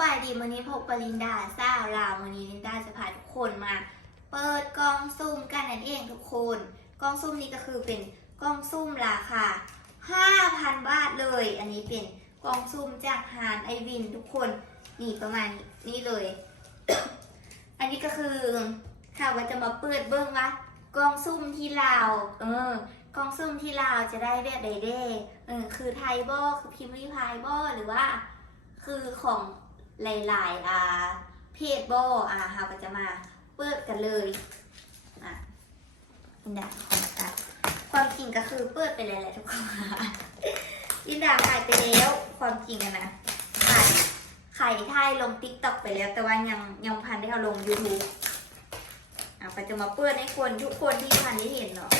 บายดีวันนี้พบปรินดาสาลาววันนี้ลินดาจะพาทุกคนมา เปิดกล่องซุ่มกันนั่นเองทุกคนกล่องซุ่มนี้ก็คือเป็นกล่องซุ่มราคา 5,000 บาทเลย อันนี้เป็นกล่องซุ่มจากฮานไอวินทุกคนนี่ประมาณนี้เลย อันนี้ก็คือถ้าว่าจะมาเปิดเบิ้งว่ากล่องซุ่มที่ลาวเออกล่องซุ่มที่ลาวจะได้แบบใดเด้เออคือไทยบอคือพิมพ์รีพายบอหรือว่าคือของ หลายๆอ่าเพจบออ่าเราก็จะมาเปิดกันเลยอะลินดาขอตัดความจริงก็คือเปิดไปเลยแหละทุกคนลินดาถ่ายไปแล้วความจริงอะนะถ่ายไข่ถ่ายลงติ๊กต็อกไปแล้ว แต่ว่ายังยังพันได้เอาลง YouTube อะก็จะมาเปิดให้คนทุกคนที่พันได้เห็นเนาะ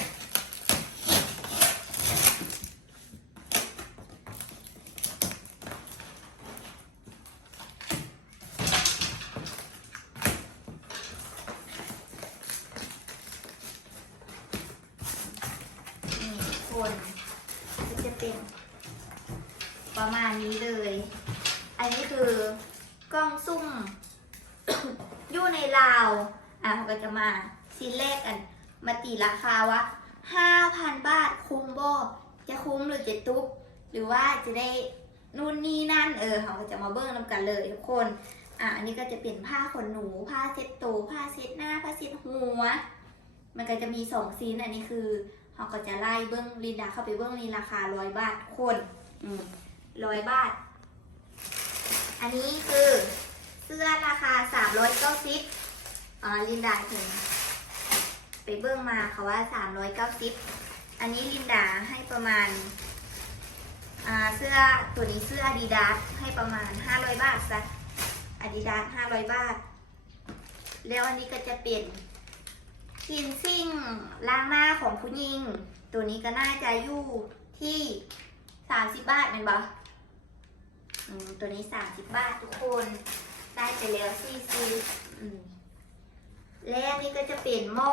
นี่ทุกคนก็จะเป็นประมาณนี้เลย อันนี้คือกล้องซุ่ม อยู่ในลาว อะเราก็จะมาชิ้นแรกกัน มาตีราคาว่า5,000บาทคุ้มบ่จะคุ้มหรือจะตุ๊บหรือว่าจะได้นู่นนี่นั่นเออเราก็จะมาเบิ้งนำกันเลยทุกคน อะอันนี้ก็จะเป็นผ้าขนหนู ผ้าเช็ดตัวผ้าเช็ดหน้า ผ้าเช็ดหัว มันก็จะมีสองซีนอันนี้คือเขาก็จะไล่เบื้งลินดาเข้าไปเบื้งนี้ราคาร้อยบาทคน อืมร้อยบาท อันนี้คือเสื้อราคาสามร้อยเก้าสิบอ่าลินดาเห็นไปเบื้องมาเขาว่าสามร้อยเก้าสิบอันนี้ลินดาให้ประมาณเสื้อตัวนี้เสื้ออาดิดาสให้ประมาณห้าร้อยบาทซะอาดิดาสห้าร้อยบาท แล้วอันนี้ก็จะเป็นคินซิ่งล้างหน้าของผู้หญิง ตัวนี้ก็น่าจะอยู่ที่สามสิบบาทเป็นปะอืม ตัวนี้สามสิบบาททุกคน ได้ไปแล้วสี่สิบและอันนี้ก็จะเป็นหม้อ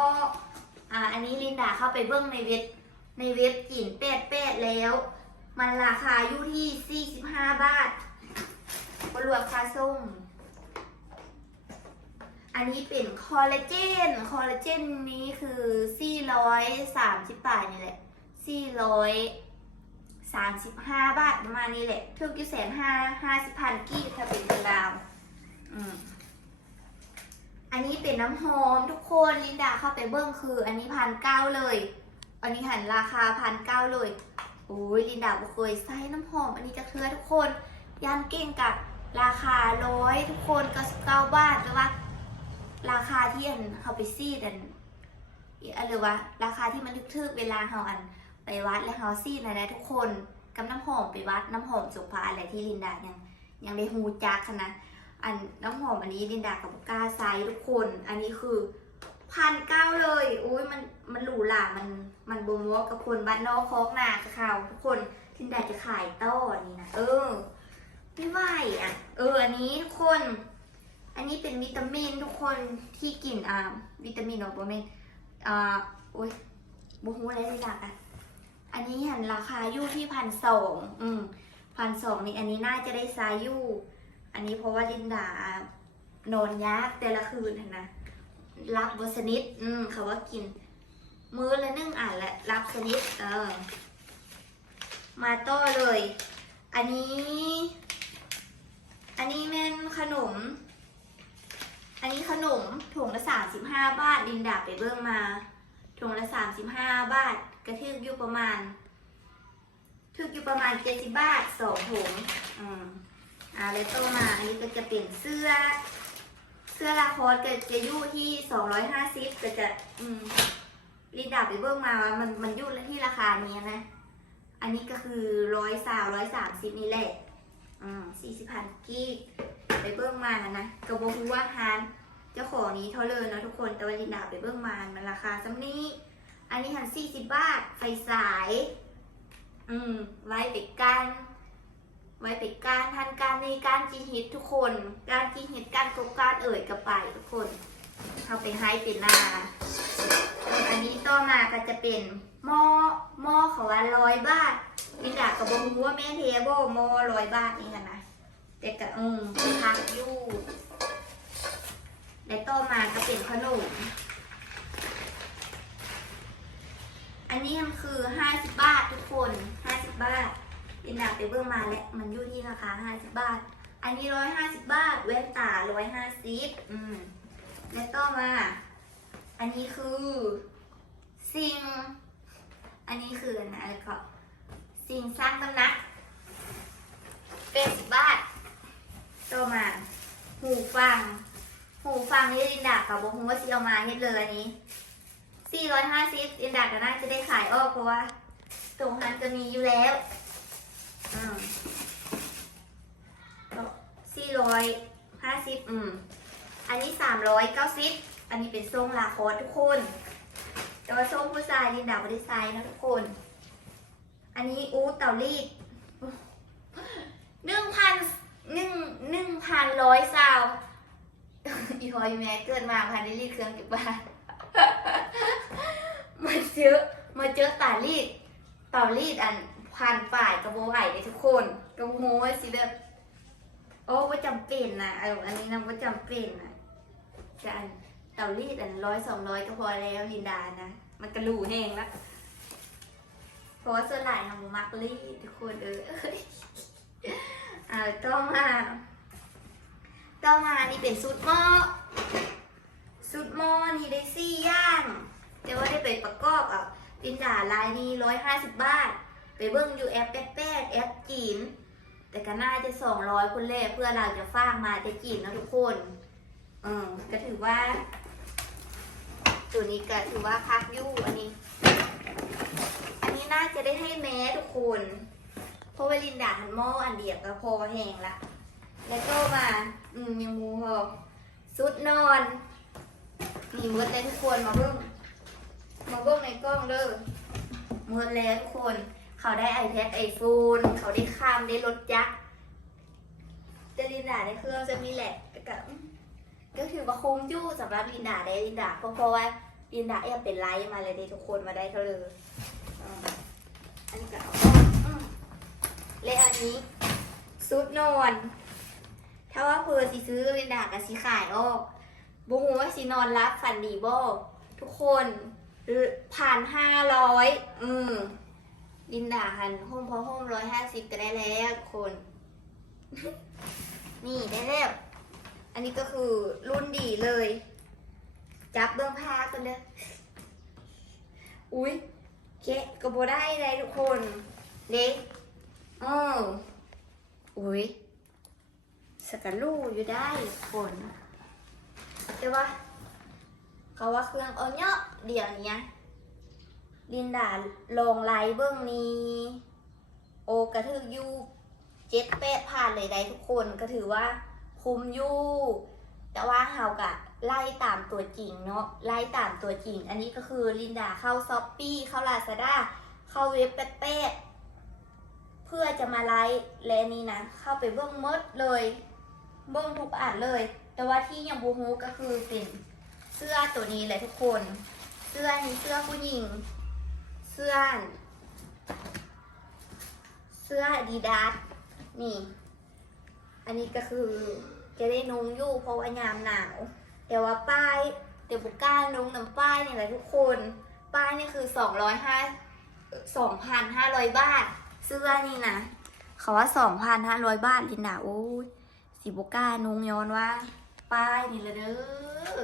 อ่า อันนี้ลินดาเข้าไปเบิ้งในเว็บในเว็บกินแปดแปดแล้ว มันราคาอยู่ที่สี่สิบห้าบาทบรวมค่าส่งอันนี้เป็นคอลลาเจน คอลลาเจนนี้คือ 430 บาทนี่แหละ 35 บาทประมาณนี้แหละเท่ากี่แสนห้าห้าสิบพันกีบถ้าเป็นเงินลาวอืมอันนี้เป็นน้ำหอมทุกคนลินดาเข้าไปเบิ้งคือ อันนี้พันเก้าเลย อันนี้หันราคาพันเก้าเลยโอ้ยลินดาบ่เคยใส่น้ำหอม อันนี้จะเทือทุกคนยันเก่งกับราคาร้อยทุกคนก็สิบเก้าบาทแต่ว่าราคาที่อันเขาไปซีดอันอันหรือว่าราคาที่มันทึกๆเวลาเขาอัน ไปวัดแล้วเขาซีดนะนะทุกคนกับน้ำหอมไปวัดน้ำหอมสุภาอะไรที่ลินดายังยังได้ฮูจักค่ะนะอันน้ำหอมอันนี้ลินดากับกาไซทุกคน อันนี้คือพันเก้าเลยอุ้ยมันมันหรูหรามันมันบมวกับคนบ้านนอกคอกนากับเขาทุกคนลินดาจะขายต้อันนี้นะเออไม่ไหวอะ เอออันนี้ทุกคน อันนี้เป็นวิตามินทุกคนที่กินอ่าวิตามินหรอโบเมนอ่าโอ้ยบูฮูอะไรเลยล่ะอะ อันนี้หันราคาอยู่ที่พันสองอืมพันสองนี่อันนี้น่าจะได้ซายู่ อันนี้เพราะว่าลินดานอนยากแต่ละคืนนะรับบสนิทอืมเขาว่ากิน มื้อละนึ่งอ่านและรับสนิทเออ มาต่อเลย อันนี้ อันนี้แม่นขนม อันนี้ขนมถุงละสามสิบห้าบาทดินดาไปเบื้องมา ถุงละสามสิบห้าบาท กระทึกอยู่ประมาณทึกอยู่ประมาณเจ็ดสิบบาทสองถุงอืมอ่าแล้วต่อมาอันนี้ก็จะเป็นเสื้อ เสื้อลาคอสก็จะอยู่ที่สองร้อยห้าสิบก็จะอืมลินดาบไปเบื้องมาว่ามันมันอยู่ที่ราคานี้นะ อันนี้ก็คือร้อยสาวร้อยสามสิบนี่แหละ อืมสี่สิบพันกีบไปเบิ้งมานะกระบอกว่าฮาน เจ้าของนี้เท่าเลยนะทุกคนแต่ว่าลินดาไปเบิ้งมามันราคาซ้ำนี้ อันนี้หันสี่สิบบาทไฟสาย อืม ไว้ไปกัน ไว้ไปการทันการในการกินฮิตทุกคน การกินฮิตการกบการเอ่ยกระไปทุกคนเอาไปให้เป็นนาอันนี้ต่อมาก็จะเป็นหม้อหม้อเขาว่าร้อยบาทลินดากับบงรู้ว่าแม่เทโบโมร้อยบาทนี่กันนะแต่กะอืมพักยู่ และต่อมาก็เป็นขนม อันนี้มันคือ 50 บาททุกคน 50 บาทลินดาไปเบิ่งมาแล้วมันอยู่ที่ราคา 50 บาท อันนี้ 150 บาทแว่นตา 150 อืม และต่อมา อันนี้คือสิ่ง อันนี้คืออันนะแล้วก็สิ่งสร้างตำหนักเป็นสิบบาท ต่อมา หูฟัง หูฟังนี่ลินดากับบอกฮูว่าซีเอามาเฮ็ดเลยอันนี้สี่ร้อยห้าสิบลินดาก็น่าจะได้ขายออกเพราะว่าตรงนั้นจะมีอยู่แล้วอืมสี่ร้อยห้าสิบอืม อันนี้สามร้อยเก้าสิบอันนี้เป็นทรงลาคอสทุกคนแต่ว่าทรงผู้ชายลินดาไม่ได้ใส่นะทุกคน อันนี้อูเต่ารีดหนึ่งพันหนึ่งหนึ่งพันร้อยซาว อีพอยแม่เกิดมาพันได้รีดเครื่องเก็บบ้านมาเจอมาเจอตารีดตารีดอันพันฝ่ายกระโบไหวเลยทุกคนกระโบโว่สิแบบโอ้ว่าจำเป็นนะออันนี้นะว่าจำเป็นนะจะอันเตารีดอันร้อยสองร้อยก็พอแล้วลินดานะมันกระลูแห้งแล้วเพราะว่าส่วนหลายทำมักรีดทุกคนเอออ่าต่อมา ต่อมานี่เป็นซุดหม้อซุดหม้อนี่ได้สี่อย่าง แต่ว่าได้ไปประกอบอะปินดาลายนี้ร้อยห้าสิบบาท ไปเบิ้งอยู่แอปแป๊ดแอปจีน แต่ก็น่าจะสองร้อยคนแรกเพื่อเราจะฟากมาจะจีนนะทุกคน เอืมก็ถือว่า ตัวนี้ก็ถือว่าพักยู่อันนี้ อันนี้น่าจะได้ให้แม้ทุกคน เพราะว่าลินดาหันหม้ออันเดียวก็พอแหงละ แล้วก็มา อืมยังมูพอสุดนอน มีมดเลยทุกคนมาเบิ่งมาเบิ่งในกล้องเด้อมดแล้วทุกคน เขาได้ไอแพดไอโฟนเขาได้ข้ามได้รถยักษ์แต่ลินดาในเครื่องจะมีแหละก็อืมก็ถือว่าคุ้มอยู่สำหรับลินดาได้ลินดาเพราะเพราะว่าลินดาเอยเป็นไลฟ์มาเลยเดทุกคนมาได้เท่าเลยอันนี้ก็เอาและอันนี้ซุดนอน ถ้าว่าเพื่อสิซื้อลินดากับสิขายออกบูฮูว่าสินอนรับฝันดีบ่ทุกคนผ่านห้าร้อยอืมลินดาหันห้องพอห้องร้อยห้าสิบก็ได้แล้วทุกคน นี่ได้แล้วอันนี้ก็คือรุ่นดีเลย จับเบื้องผ้ากันเลยอุ้ยเคะก็บ่ได้เลยทุกคนเด็กอ๋ออุ้ย สกัดลูอยู่ได้ฝนแต่ว่าเขาว่าเครื่องเอาเนาะเดี๋ยวนี้ลินดาลงไลฟ์เบื้องนี้ โอกระถือยูเจ็ดแปดผ่านเลยได้ทุกคนก็ถือว่าคุ้มยูแต่ว่าเฮากะไล่ตามตัวจริงเนาะไล่ตามตัวจริง อันนี้ก็คือลินดาเข้าซอปปี้เข้าลาซาด้าเข้าเว็บแป๊ดๆเพื่อจะมาไลฟ์และนี่นะเข้าไปเบื้องมดเลย เบื้งทุกอ่านเลย แต่ว่าที่ยังบูฮูก็คือเป็นเสื้อตัวนี้แหละทุกคน เสื้อนี้เสื้อผู้หญิง เสื้อ เสื้อดีดาสนี่ อันนี้ก็คือจะได้นุ่งอยู่เพราะว่ายามหนาว แต่ว่าป้ายเดี๋ยวบุก้านุ่งน้ำป้ายนี่แหละทุกคน ป้ายนี่คือสองร้อยห้าสองพันห้าร้อยบาท เสื้อนี่นะเขาว่าสองพันห้าร้อยบาทลินดาโอ้ย สิบกล้านุงย้อนว่า ป้ายนี่ละเด้อ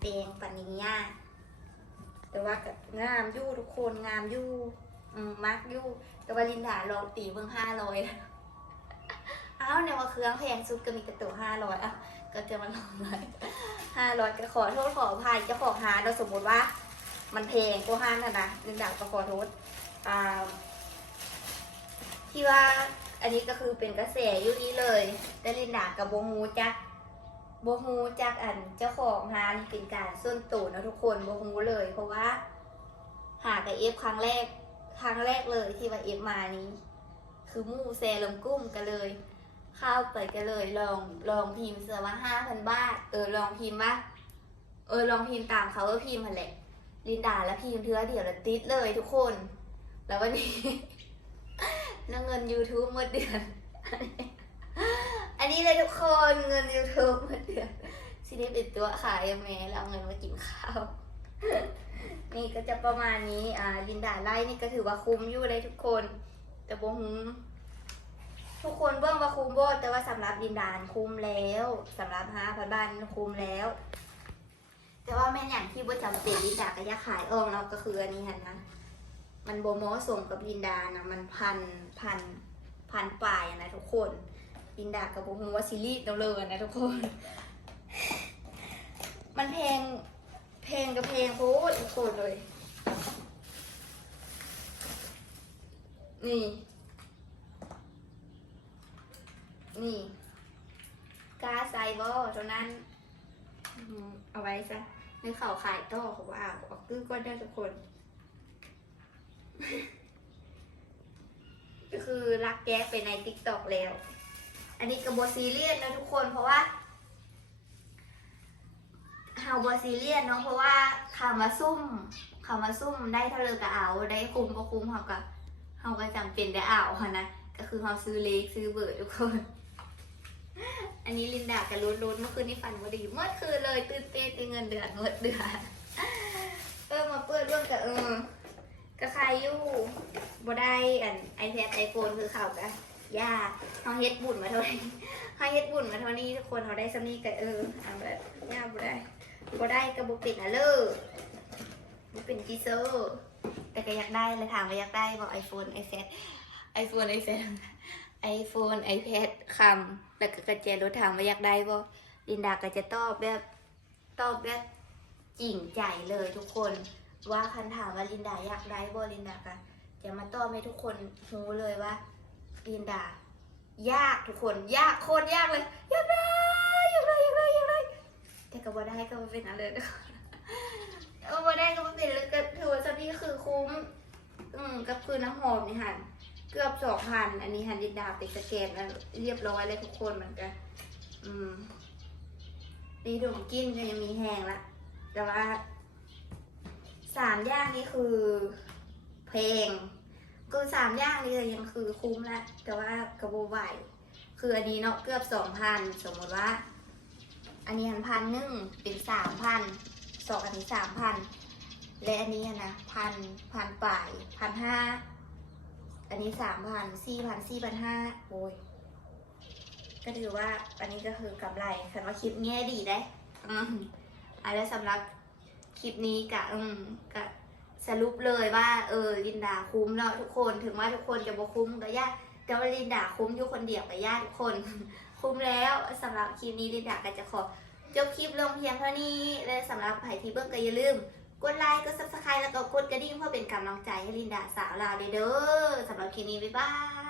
เปลงปันนี้ยาแต่ว่าก็งามยู่ทุกคนงามยู่มักยู่ แต่ว่าลินดาลองตีเบิ่งห้าร้อยอ้าวเนี่ยว่าเครื่องแพงสุดก็มีกระตุกห้าร้อยอะก็จะมาลองเลยห้าร้อยก็ขอโทษขออภัยจ้าขอหาเราสมมติว่า มันแพงกว่าห้านะนะลินดาก็ขอโทษอ่าที่ว่า อันนี้ก็คือเป็นกระแสอยู่นี้เลย แต่ลินดากับโบฮูจักโบฮูจักอันเจ้าของร้านเป็นการส่วนตัวนะทุกคนโบฮูเลย เพราะว่า หากับเอฟครั้งแรกครั้งแรกเลยที่ว่าเอฟมานี้ คือมู่แซลมกุ้มกันเลยเข้าไปกันเลยลองลองพิมพ์เสือว่าห้าพันบาทเออลองพิมพ์ว่าเออลองพิมพ์ตามเขาก็พิมพ์มาแหละลินดาแล้วพิมพ์เทือเดียวแล้วติดเลยทุกคน แล้ววันนี้ นั่งเงิน YouTube หมดเดือน อันนี้เลยทุกคนเงินยูทูบเมื่อเดือนซีนี้เป็นตัวขายแม่แล้วเอาเงินมากินข้าว นี่ก็จะประมาณนี้ อ่าลินดาไล่นี่ก็ถือว่าคุ้มอยู่เลยทุกคน แต่บ่าทุกคนเบิ่งว่าคุ้มบ่แต่ว่าสำหรับลินดานคุ้มแล้วสำหรับห้าพันบาทนี่คุ้มแล้ว แต่ว่าแม่อย่างที่บ่จำเป็นลินดาก็ยากขายออกเนาก็คืออันนี้หั่นนะ มันโบมอสมกับลินดานะมันพันพันพันปลายนะทุกคนลินดากับโบฮูว่าซีรีส์เราเลยนะทุกคน มันเพลงเพลงกับเพลงโคตรทุกคนเลย นี่ นี่กาไซบอเท่านั้นเอาไว้ซะในข่าวขายต่อเขาว่าเอาออกคือก็ได้ทุกคน ก็คือรักแก๊กไปในติ๊กต็อกแล้ว อันนี้กับบซีเรียสนะทุกคนเพราะว่าเฮาบซีเรียสเนาะเพราะว่าข่าวมาซุ่มข่าวมาซุ่มได้เท่าเลยก็เอา ได้คุมก็คุมเฮาก็เฮาก็จำเป็นได้เอาค่ะนะก็คือเฮาซื้อเล็กซื้อเบอร์ทุกคน อันนี้ลินดากับรุนรุนเมื่อคืนนี้ฝันว่าดีเมื่อคืนเลยตื่นเต้นตื่นเงินเดือนเมื่อเดือนเออมาเปิดเรื่องกับเออ ก็ใครอยู่บ่ได้อันไอแพดไอโฟนคือเขากะย่าเขาเฮ็ดบุญมาเท่านี้เขาเฮ็ดบุญมาเท่านี้ทุกคนเขาได้สำนีกันเออเอาแบบย่าบ่ได้บ่ได้ก็บ่เป็นอะเลยบ่เป็นจีเซอร์แต่ก็อยากได้เลยถามว่าอยากได้บ่ไอโฟนไอแพดไอโฟนไอแพดไอโฟนไอแพดคำแล้วก็กระเจรถถามว่าอยากได้บ่ลินดาก็จะตอบแบบตอบแบบจริงใจเลยทุกคน ว่าคันถามว่าลินดาอยากได้บ่ลินดาก็จะมาตอบให้ทุกคนรู้เลยว่าลินดา ยากทุกคน ยากโคตรยากเลยอยากได้อยากได้อยากได้อยากได้แต่ก็บ่ได้ก็บ่เป็นอะไรเลยเออบ่ได้ก็บ่เป็นเลยก็ถือว่าสนี้คือคุ้ม อืมก็คือน้ำหอมนี่หันเกือบสองพันอันนี้หันลินดาไปสแกนแล้วเรียบร้อยเลยทุกคนเหมือนกันอืมนี่ดมกินก็ยังมีแห้งละแต่ว่า สามอย่างนี้คือ เพลง คือสามอย่างนี้ยังคือคุ้มละแต่ว่ากระโบไหวคืออันนี้เนาะเกือบสองพันสมมติว่า อันนี้หันพันหนึ่งเป็นสามพันสองอันนี้สามพันและอันนี้นะพันพันปลายพันห้าอันนี้สามพันสี่พันสี่พันห้าโอ้ยก็ถือว่าอันนี้ก็คือกำไรคันว่าคลิปแง่ดีได้ อืมอันนี้สำหรับ คลิปนี้กะอืมกะสรุปเลยว่า เออลินดาคุ้มเนาะทุกคนถึงว่าทุกคนจะบ่คุ้มก็ยากแต่ว่าลินดาคุ้มอยู่คนเดียวกับญาติทุกคน คุ้มแล้วสำหรับคลิปนี้ลินดาก็จะขอจบคลิปลงเพียงเท่านี้และสำหรับใครที่เบิ่งก็อย่าลืม กดไลค์กดซับสไครต์แล้วก็กดกระดิ่งเพื่อเป็นกำลังใจให้ลินดาสาวลาวเด้อสำหรับคลิปนี้บ๊ายบาย